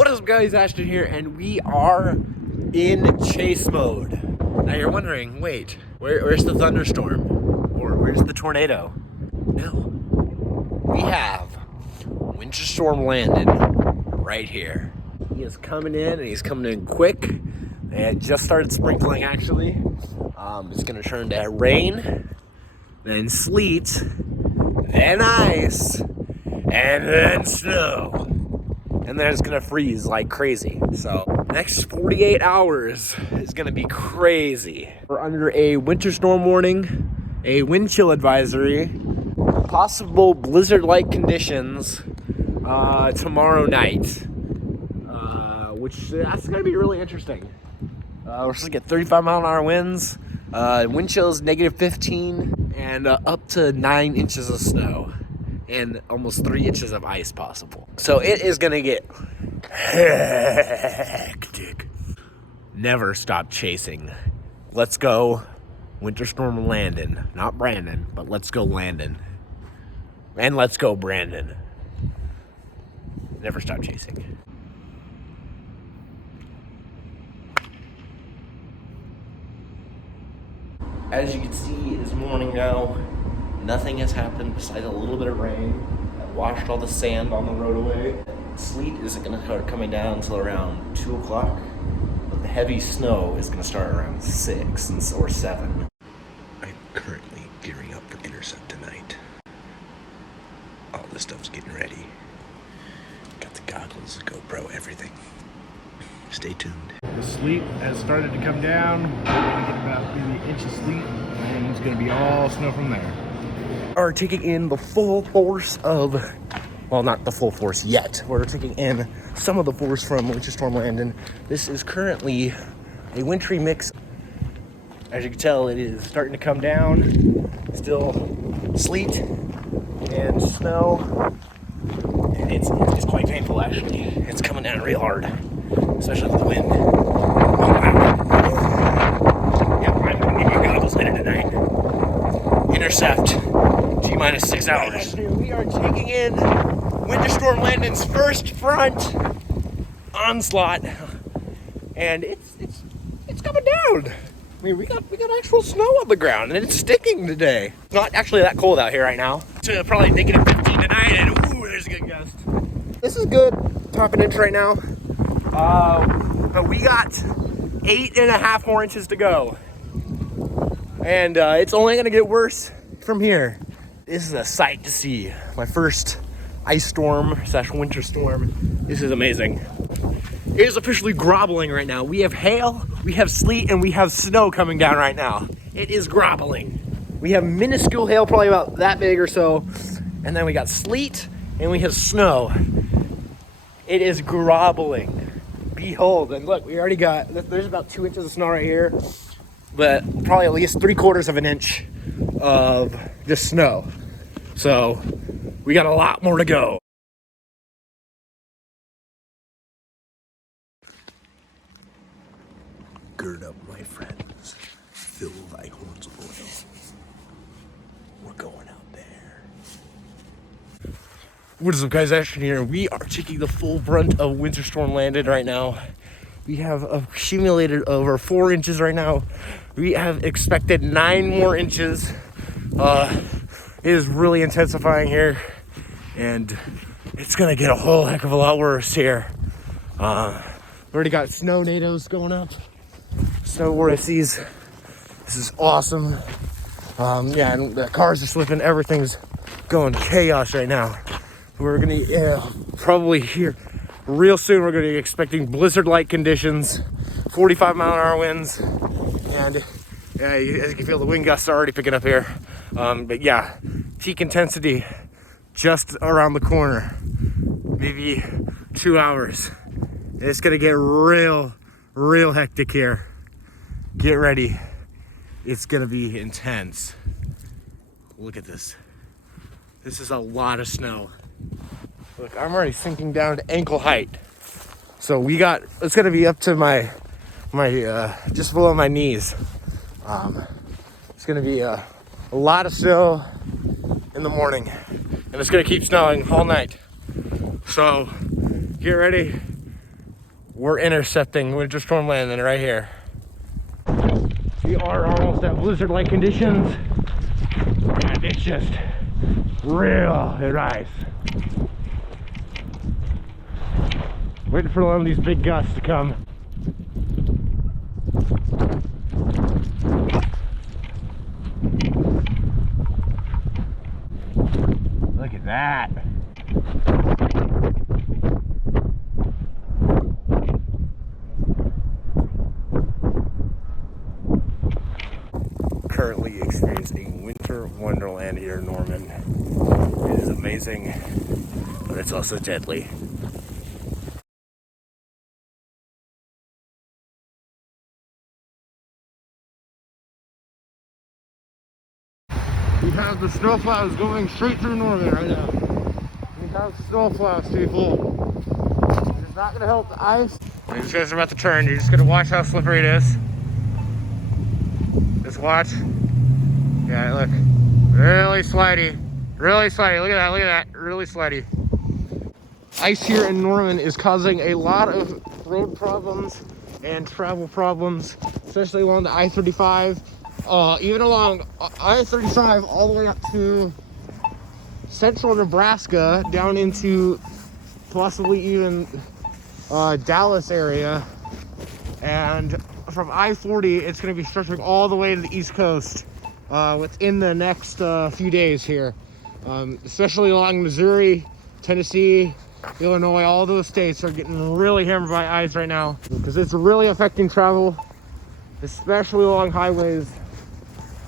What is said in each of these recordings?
What is up, guys? Ashton here, and we are in chase mode. Now you're wondering, wait, where's the thunderstorm? Or where's the tornado? No. We have Winter Storm Landon right here. He is coming in, and he's coming in quick. It just started sprinkling, actually. It's gonna turn to rain, then sleet, then ice, and then snow. And then it's gonna freeze like crazy. So next 48 hours is gonna be crazy. We're under a winter storm warning, a wind chill advisory, possible blizzard-like conditions tomorrow night, which that's gonna be really interesting. We're supposed to get 35-mile-an-hour winds, wind chills -15, and up to 9 inches of snow. And almost 3 inches of ice possible. So it is gonna get hectic. Never stop chasing. Let's go Winter Storm Landon. Not Brandon, but let's go Landon. And let's go Brandon. Never stop chasing. As you can see, it is morning now. Nothing has happened besides a little bit of rain that washed all the sand on the road away. Sleet isn't going to start coming down until around 2 o'clock, but the heavy snow is going to start around 6 or 7. I'm currently gearing up for intercept tonight. All this stuff's getting ready. Got the goggles, GoPro, everything. Stay tuned. The sleet has started to come down. We're going to get about maybe an inch of sleet, and it's going to be all snow from there. Are taking in the full force of, well, not the full force yet. We're taking in some of the force from Winter Storm Landon. This is currently a wintry mix. As you can tell, it is starting to come down. Still sleet and snow. And it's quite painful, actually. It's coming down real hard, especially with the wind. Oh, wow. Yeah, I'm going to get goggles later tonight. Intercept. T-minus 6 hours. We are taking in Winter Storm Landon's first front onslaught, and it's coming down. I mean, we got actual snow on the ground, and it's sticking today. It's not actually that cold out here right now. It's probably -15 tonight, and ooh, there's a good gust. This is good. Top an inch right now, but we got 8.5 more inches to go, and it's only gonna get worse from here. This is a sight to see. My first ice storm / winter storm. This is amazing. It is officially groveling right now. We have hail, we have sleet, and we have snow coming down right now. It is groveling. We have minuscule hail, probably about that big or so. And then we got sleet and we have snow. It is groveling. Behold, and look, we already got, there's about 2 inches of snow right here, but probably at least 3/4 of an inch of just snow. So we got a lot more to go. Gird up, my friends. Fill thy horns of oil. We're going out there. What is up, guys? Ashton here. We are taking the full brunt of Winter Storm Landon right now. We have accumulated over 4 inches right now. We have expected 9 more inches. It is really intensifying here, and it's gonna get a whole heck of a lot worse here. We already got snow nados going up, snow vortices. This is awesome. Yeah, and the cars are slipping. Everything's going chaos right now. We're gonna probably here real soon. We're gonna be expecting blizzard-like conditions, 45-mile-an-hour winds, and yeah, as you can feel, the wind gusts are already picking up here. But yeah, peak intensity just around the corner, maybe 2 hours. It's gonna get real hectic here. Get ready. It's gonna be intense. Look at this. This is a lot of snow. Look, I'm already sinking down to ankle height. So it's gonna be up to my just below my knees. It's gonna be a lot of snow in the morning, and it's gonna keep snowing all night. So get ready. We're intercepting Winter Storm Landon right here. We are almost at blizzard-like conditions, and it's just real nice. Waiting for one of these big gusts to come. Look at that. Currently experiencing winter wonderland here in Norman. It is amazing, but it's also deadly. We have the snowplows going straight through Norman right now. We have snowplows, people. It's not going to help the ice. These guys are about to turn. You're just going to watch how slippery it is. Just watch. Yeah, look. Really slidey. Really slidey. Look at that. Look at that. Really slidey. Ice here in Norman is causing a lot of road problems and travel problems, especially along the I-35. Even along I-35 all the way up to central Nebraska, down into possibly even Dallas area. And from I-40, it's going to be stretching all the way to the East Coast within the next few days here. Especially along Missouri, Tennessee, Illinois, all those states are getting really hammered by ice right now because it's really affecting travel, especially along highways.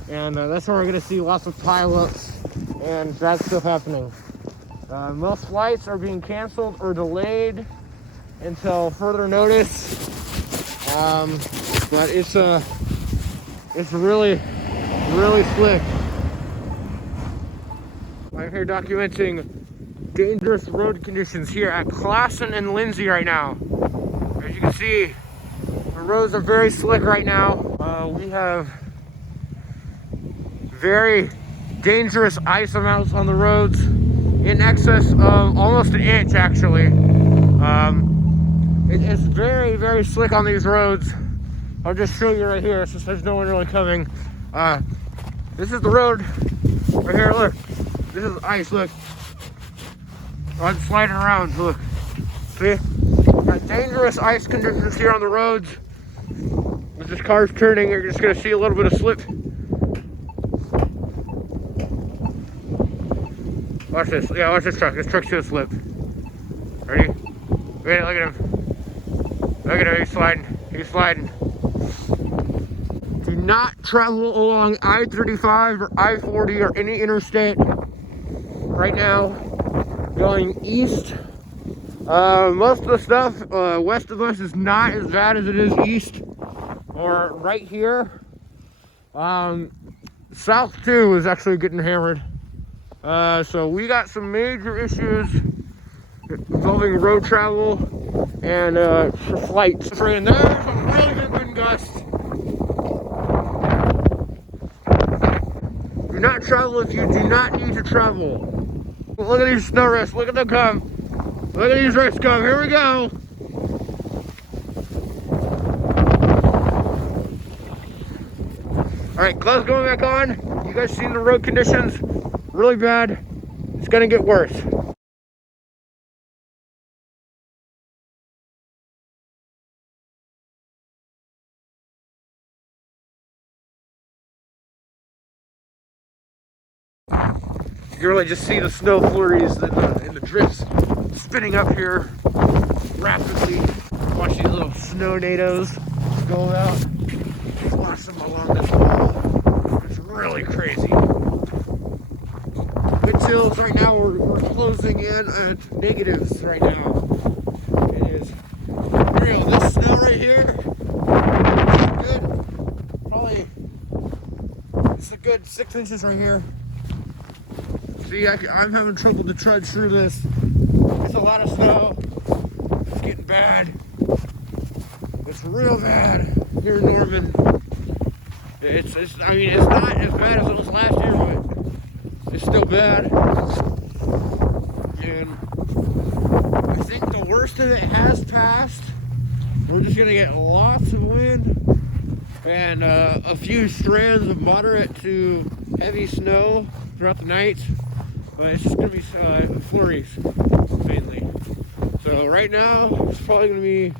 And that's where we're going to see lots of pileups and that stuff happening. Most flights are being canceled or delayed until further notice. But it's really slick. I'm here documenting dangerous road conditions here at Classen and Lindsay right now. As you can see, the roads are very slick right now. We have very dangerous ice amounts on the roads, in excess of almost an inch actually. It's very slick on these roads. I'll just show you right here since there's no one really coming. This is the road right here. Look, this is ice. Look, I'm sliding around. Look, see, got dangerous ice conditions here on the roads. As this car's turning, you're just gonna see a little bit of slip. Watch this. Yeah, watch this truck. This truck's gonna slip. Ready? Wait, look at him. Look at him. He's sliding. He's sliding. Do not travel along I-35 or I-40 or any interstate right now going east. Most of the stuff west of us is not as bad as it is east or right here. South too is actually getting hammered. So we got some major issues involving road travel and flights. And there's a really good wind gust. Do not travel if you do not need to travel. Look at these snow risks. Look at them come. Look at these risks come. Here we go. All right, gloves going back on. You guys seen the road conditions? Really bad. It's gonna get worse. You really just see the snow flurries and the drifts spinning up here rapidly. Watch these little snow nados go out. Watch them along this wall. It's really crazy. Wind chills right now, we're closing in at negatives right now. It is real. This snow right here is good. Probably, it's a good 6 inches right here. See, I'm having trouble to trudge through this. It's a lot of snow. It's getting bad. It's real bad here in Norman. I mean, it's not as bad as it was last year, but it's still bad. And I think the worst of it has passed. we're just gonna get lots of wind and a few strands of moderate to heavy snow throughout the night. But it's just gonna be flurries mainly. So right now it's probably gonna be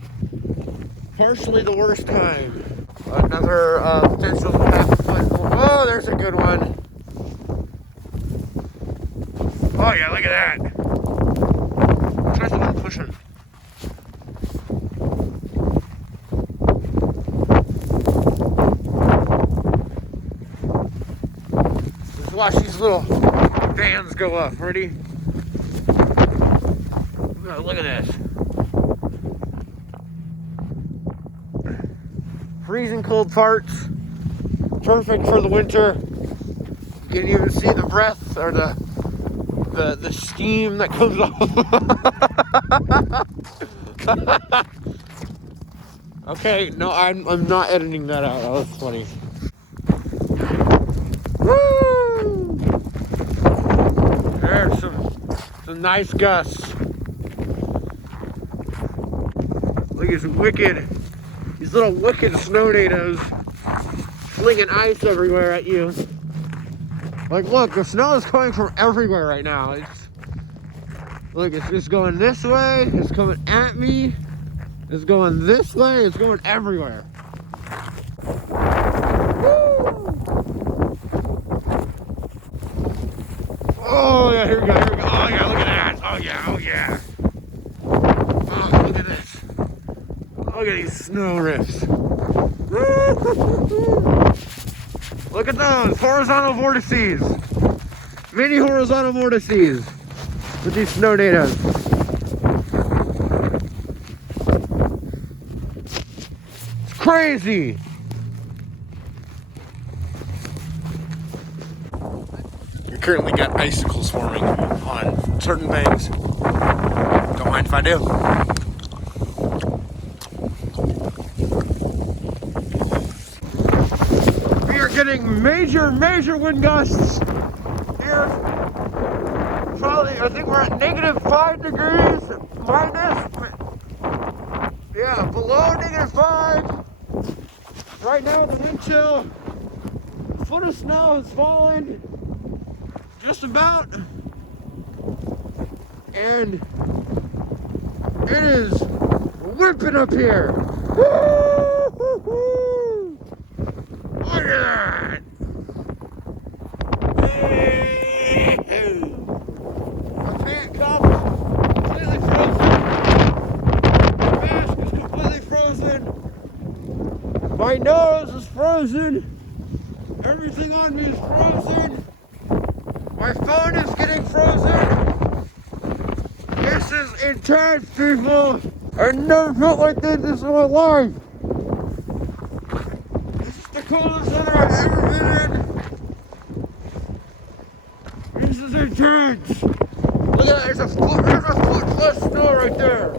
partially the worst time. Another potential half-foot. Oh, there's a good one. Oh yeah, look at that. Try the one pushing. Let's watch these little fans go up. Ready? Oh, look at this. Freezing cold parts. Perfect for the winter. You can even see the breath or the steam that comes off. Okay, no, I'm not editing that out. That was funny. Woo! There's some nice gusts. Look at these little wicked snow nados flinging ice everywhere at you. Like, look, the snow is coming from everywhere right now. Look, it's just going this way. It's coming at me. It's going this way. It's going everywhere. Woo! Oh, yeah, here we go. Oh, yeah, look at that. Oh, yeah. Oh, look at this. Look at these snow rifts. Look at those horizontal vortices. Mini horizontal vortices with these snow nados. It's crazy. We currently got icicles forming on certain things. Don't mind if I do. We are getting major wind gusts here. Probably, I think we're at -5 degrees, yeah, below -5. Right now, the wind chill, a foot of snow has fallen, just about, and it is whipping up here. Woo-hoo-hoo! Look at that! My pant cup is completely frozen. My mask is completely frozen. My nose is frozen. Everything on me is frozen. My phone is getting frozen. This is intense, people. I never felt like this in my life. This is the coldest weather I've ever been in. This is intense. Look at that, there's a foot plus snow right there.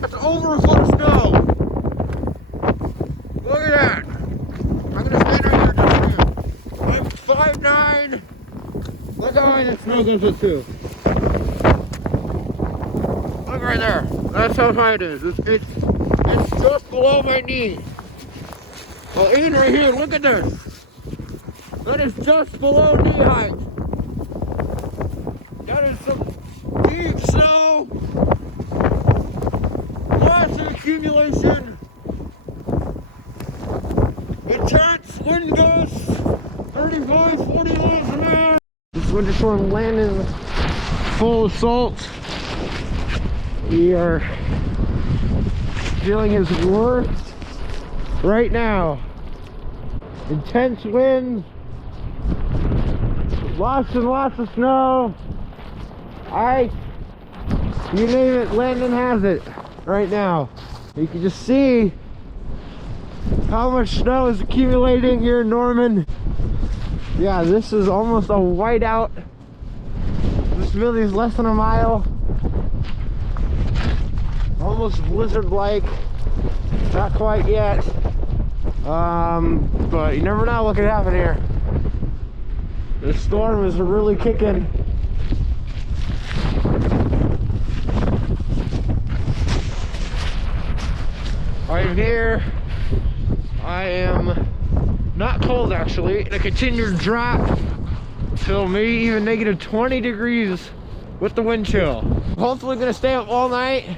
That's over a foot of snow. Look at that. I'm gonna stand right here just for you. I'm 5'9". Look how high the snow goes up to. Look right there. That's how high it is. It's just below my knee. Well, even right here, look at this. That is just below knee height. That is some deep snow. Lots of accumulation. Intense wind gusts. 35, 40 miles an hour. This Winter Storm Landon, full assault. We are feeling his worst right now. Intense winds, lots and lots of snow, ice, you name it, Landon has it right now. You can just see how much snow is accumulating here in Norman. Yeah, this is almost a whiteout. This really is less than a mile. Almost blizzard-like. Not quite yet. But you never know what could happen here. The storm is really kicking. I'm here. I am not cold actually. It continued drop till maybe even negative 20 degrees with the wind chill. Hopefully gonna stay up all night,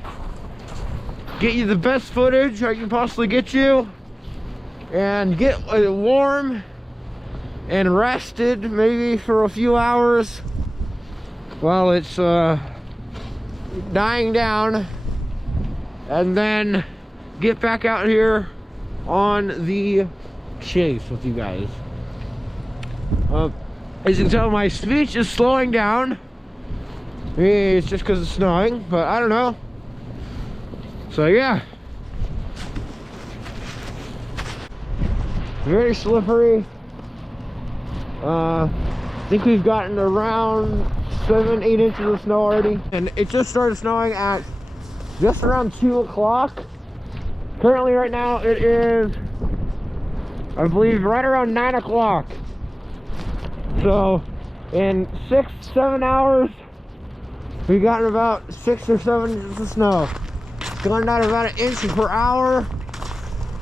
get you the best footage I can possibly get you, and get warm and rested maybe for a few hours while it's dying down, and then get back out here on the chase with you guys. As you can tell, my speech is slowing down. Maybe it's just because it's snowing, but I don't know. So yeah, very slippery. I think we've gotten around 7-8 inches of snow already, and it just started snowing at just around 2 o'clock. Currently right now it is, I believe, right around 9 o'clock. So in 6-7 hours we've gotten about 6 or 7 inches of snow. It's gone down about 1 inch per hour.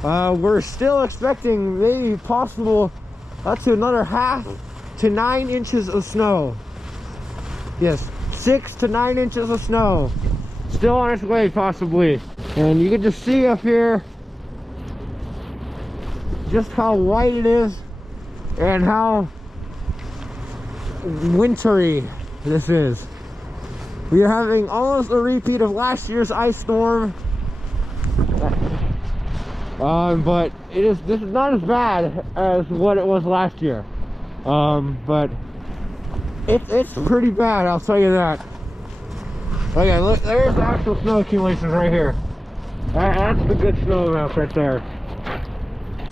We're still expecting maybe possible up to another 1/2 to 9 inches of snow. Yes, 6 to 9 inches of snow still on its way possibly. And you can just see up here just how white it is and how wintry this is. We are having almost a repeat of last year's ice storm, but this is not as bad as what it was last year. But it's pretty bad, I'll tell you that. Okay, look, there's the actual snow accumulations right here. That's the good snow amount right there.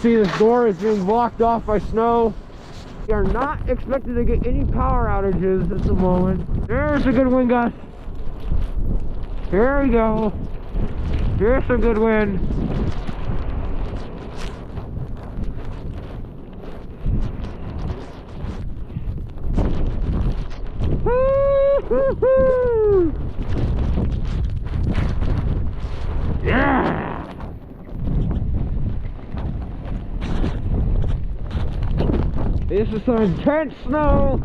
See, this door is being blocked off by snow. We are not expected to get any power outages at the moment. There's a good wind gust. Here we go. Here's some good wind. Woo-hoo-hoo! Yeah! This is some intense snow.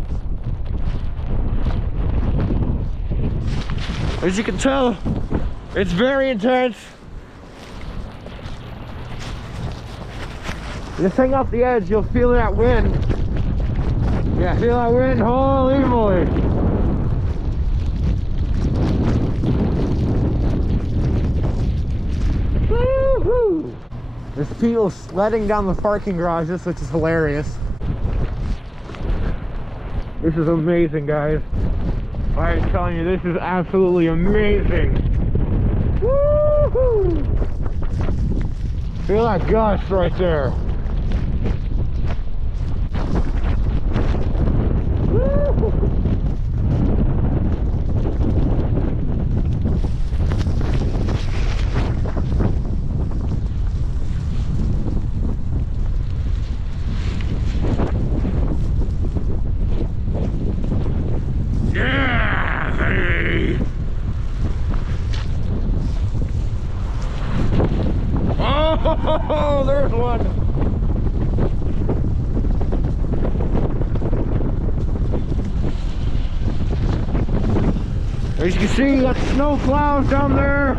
As you can tell, it's very intense. Just hang off the edge, you'll feel that wind. Yeah, feel that wind, holy moly. Woo-hoo! There's people sledding down the parking garages, which is hilarious. This is amazing, guys. I'm telling you, this is absolutely amazing. Woo-hoo! Feel that gust right there. Woo-hoo! Oh, there's one. As you can see, you got snow plows down there.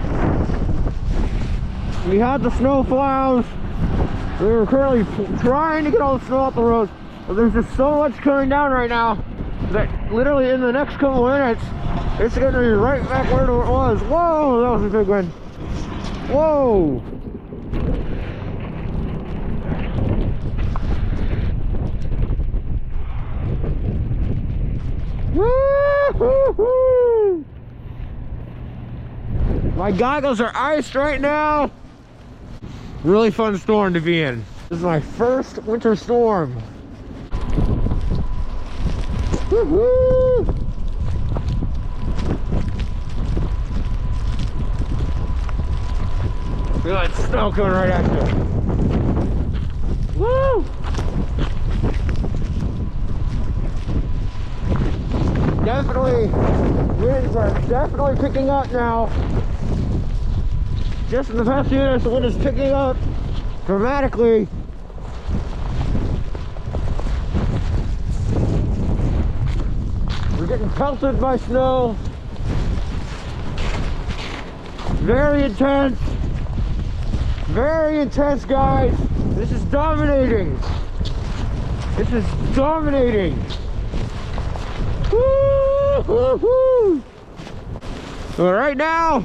We had the snow plows. We were currently trying to get all the snow off the road, but there's just so much coming down right now that literally in the next couple minutes, it's going to be right back where it was. Whoa, that was a big wind. Whoa. Woo-hoo-hoo! My goggles are iced right now. Really fun storm to be in. This is my first winter storm. Woo-hoo! Feel that snow coming right at you. Woo! Definitely, winds are definitely picking up now. Just in the past few minutes, the wind is picking up dramatically. We're getting pelted by snow. Very intense. Very intense, guys. This is dominating. This is dominating. Woo, woo, woo. So right now,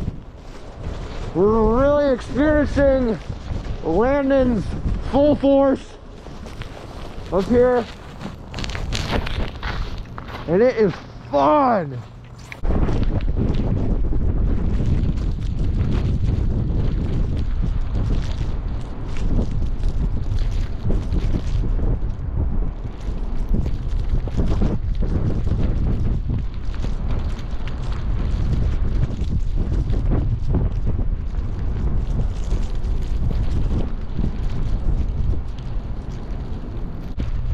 we're really experiencing Landon's full force up here. And it is fun.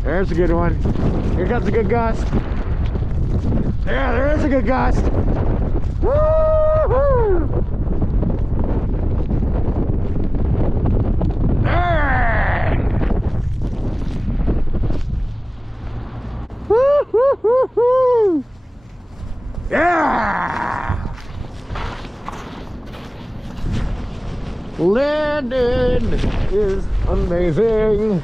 There's a good one. Here comes a good gust. Yeah, there is a good gust. Woo-hoo! Dang! Woo-hoo-hoo-hoo! Yeah! Landon is amazing.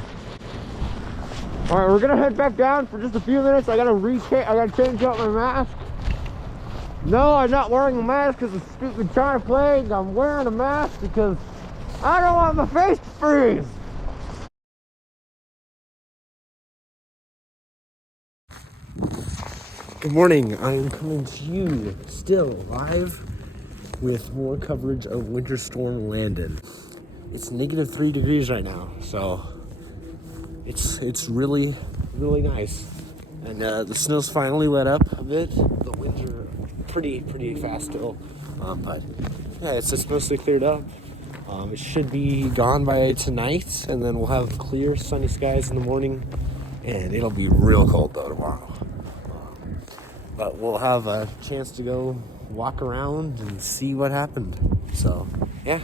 All right, we're gonna head back down for just a few minutes. I gotta change out my mask. No, I'm not wearing a mask because of stupid China plague. I'm wearing a mask because I don't want my face to freeze. Good morning. I am coming to you still live with more coverage of Winter Storm Landon. It's -3 degrees right now, so it's really nice. And the snow's finally let up a bit. The winds are pretty fast still, but yeah, it's just mostly cleared up. It should be gone by tonight, and then we'll have clear sunny skies in the morning, and it'll be real cold though tomorrow. But we'll have a chance to go walk around and see what happened. So yeah,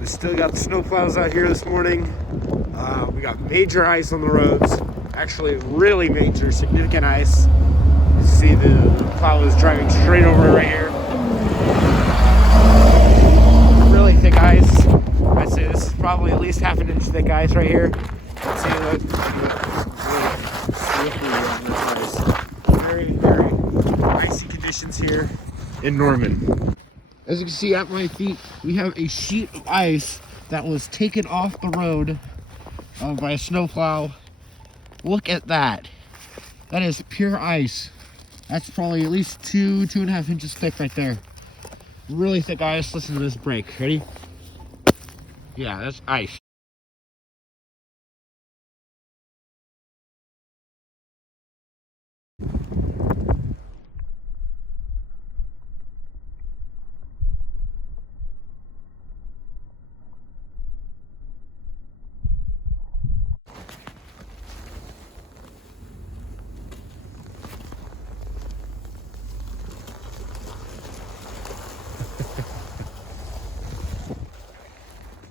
we still got the snow plows out here this morning. We got major ice on the roads, actually really major, significant ice. You see the plow is driving straight over it right here. Really thick ice. I'd say this is probably at least half an inch thick ice right here. Let's see, look, slippery on this ice. Very icy conditions here in Norman. As you can see at my feet, we have a sheet of ice that was taken off the road by a snowplow. Look at that. That is pure ice. That's probably at least 2.5 inches thick right there. Really thick ice. Listen to this break. Ready? Yeah, that's ice.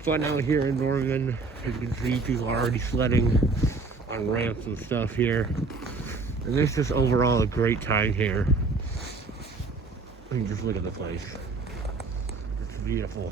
Fun out here in Norman. As you can see, people are already sledding on ramps and stuff here. And it's just overall a great time here. I mean, just look at the place. It's beautiful.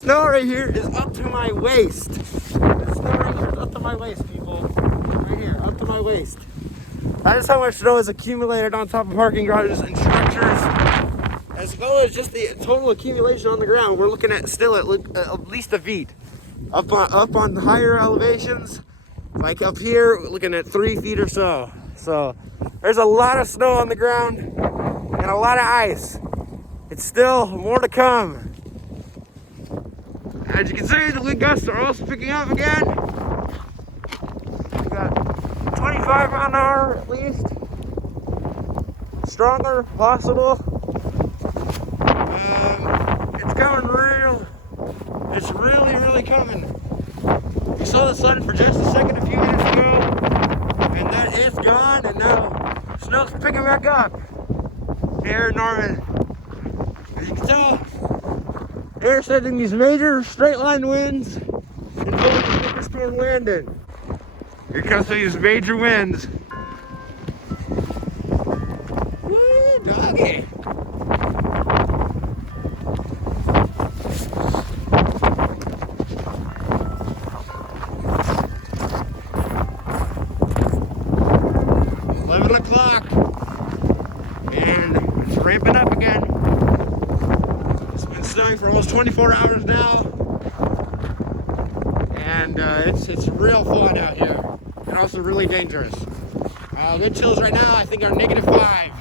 Snow right here is up to my waist. The snow right here is up to my waist, people. Right here, up to my waist. That is how much snow is accumulated on top of parking garages and structures, as well as just the total accumulation on the ground. We're looking at still at least a feet. Up on higher elevations, like up here, we're looking at 3 feet or so. So there's a lot of snow on the ground and a lot of ice. It's still more to come. As you can see, the wind gusts are also picking up again. We got 25 mile an hour at least. Stronger, possible. It's coming real It's really, really coming. We saw the sun for just a second a few minutes ago, and then it's gone, and now snow's picking back up here in Norman. As you can tell, they're sending these major straight line winds and over the Winter Storm Landon. Here comes these major winds. Woo, doggy. And it's ramping up again. It's been snowing for almost 24 hours now, and it's real fun out here, and also really dangerous. Wind chills right now I think are -5,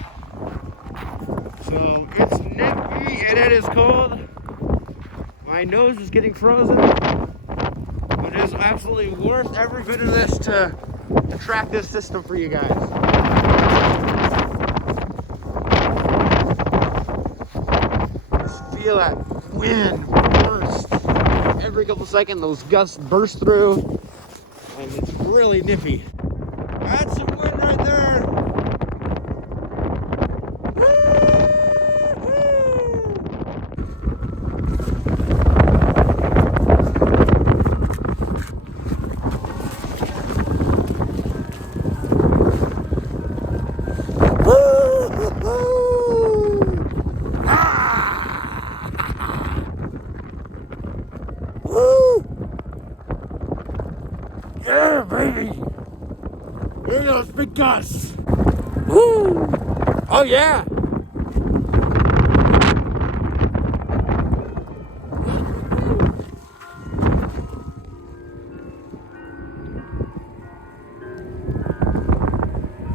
so it's nippy and it is cold. My nose is getting frozen, but it is absolutely worth every bit of this to track this system for you guys. Feel that wind burst every couple seconds. Those gusts burst through, and it's really nippy. That's some wind right there. Yeah, baby! Here are those big gusts! Woo! Oh, yeah!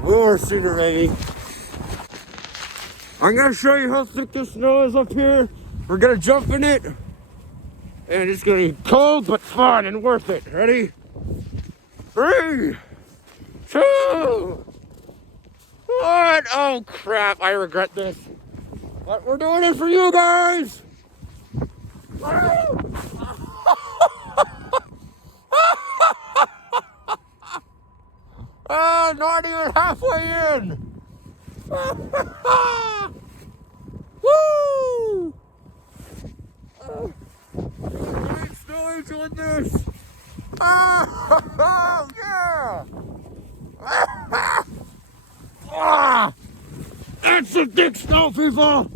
More sooner, baby. I'm gonna show you how thick this snow is up here. We're gonna jump in it. And it's gonna be cold, but fun and worth it. Ready? 3, 2, 1. Oh crap, I regret this. But we're doing it for you guys. Not even halfway in. Woo! Great stories on this. Oh, yeah! That's some thick snow, people!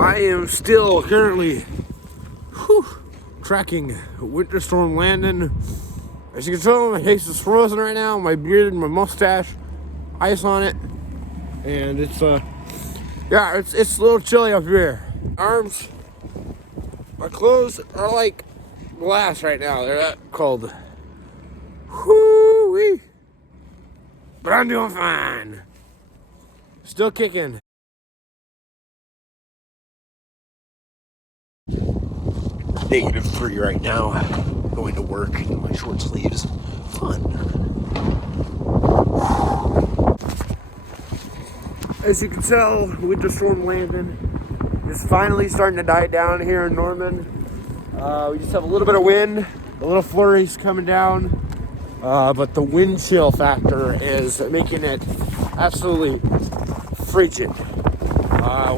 I am still currently tracking Winter Storm Landon. As you can tell, my face is frozen right now. My beard and my mustache, ice on it, and it's yeah, it's a little chilly up here. Arms, my clothes are like glass right now. They're that cold. Whoo-wee. But I'm doing fine. Still kicking. -3 right now. Going to work in my short sleeves. Fun. As you can tell, Winter Storm Landon is finally starting to die down here in Norman. We just have a little bit of wind, a little flurries coming down, but the wind chill factor is making it absolutely frigid.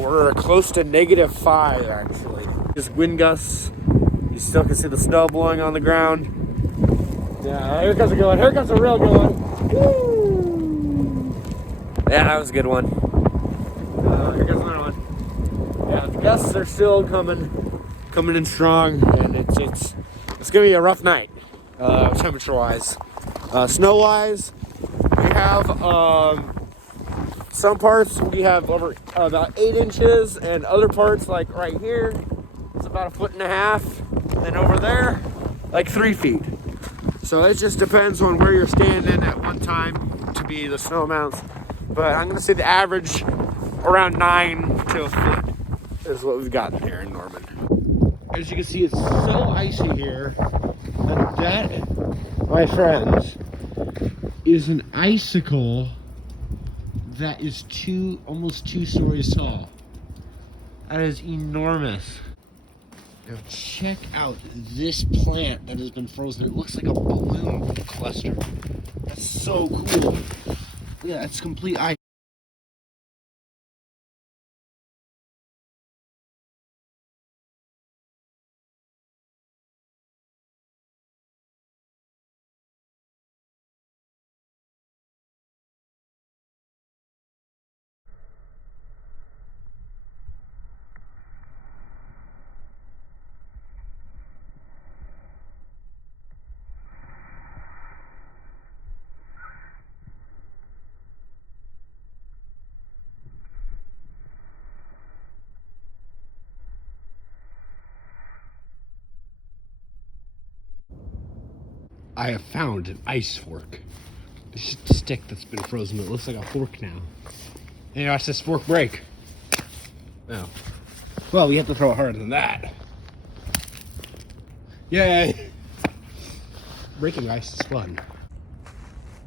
We're close to -5 actually. Just wind gusts. You still can see the snow blowing on the ground. Yeah, here comes a good one. Here comes a real good one. Woo! Yeah, that was a good one. Here comes another one. Gusts are still coming in strong, and it's gonna be a rough night, temperature-wise. Snow-wise, we have some parts we have over about 8 inches, and other parts like right here, it's about 1.5 feet, and then over there, like 3 feet. So it just depends on where you're standing at one time to be the snow amounts. But I'm gonna say the average around 9 to a foot is what we've gotten here in Norman. As you can see, it's so icy here that, my friends, is an icicle that is almost 2 stories tall. That is enormous. Now check out this plant that has been frozen. It looks like a balloon cluster. That's so cool. Yeah, that's complete ice. I have found an ice fork. It's just a stick that's been frozen. It looks like a fork now. And watch this fork break. No. Well, we have to throw it harder than that. Yay! Breaking ice is fun.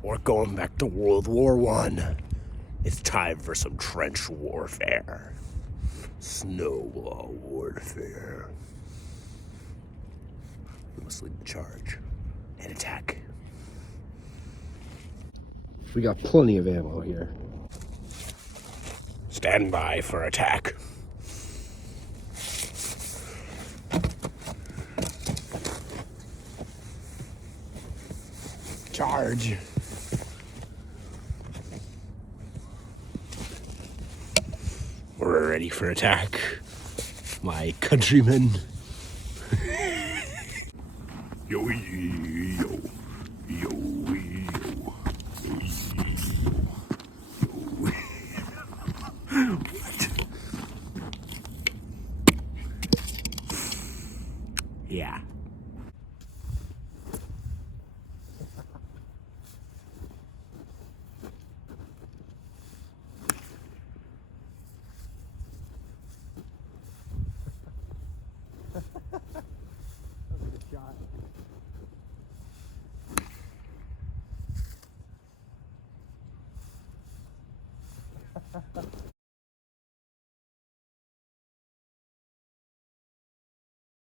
We're going back to World War I. It's time for some trench warfare. Snowball warfare. We must lead the charge and attack. We got plenty of ammo here. Stand by for attack. Charge. We're ready for attack, my countrymen. Yo, yo, yo, yo. Yeah.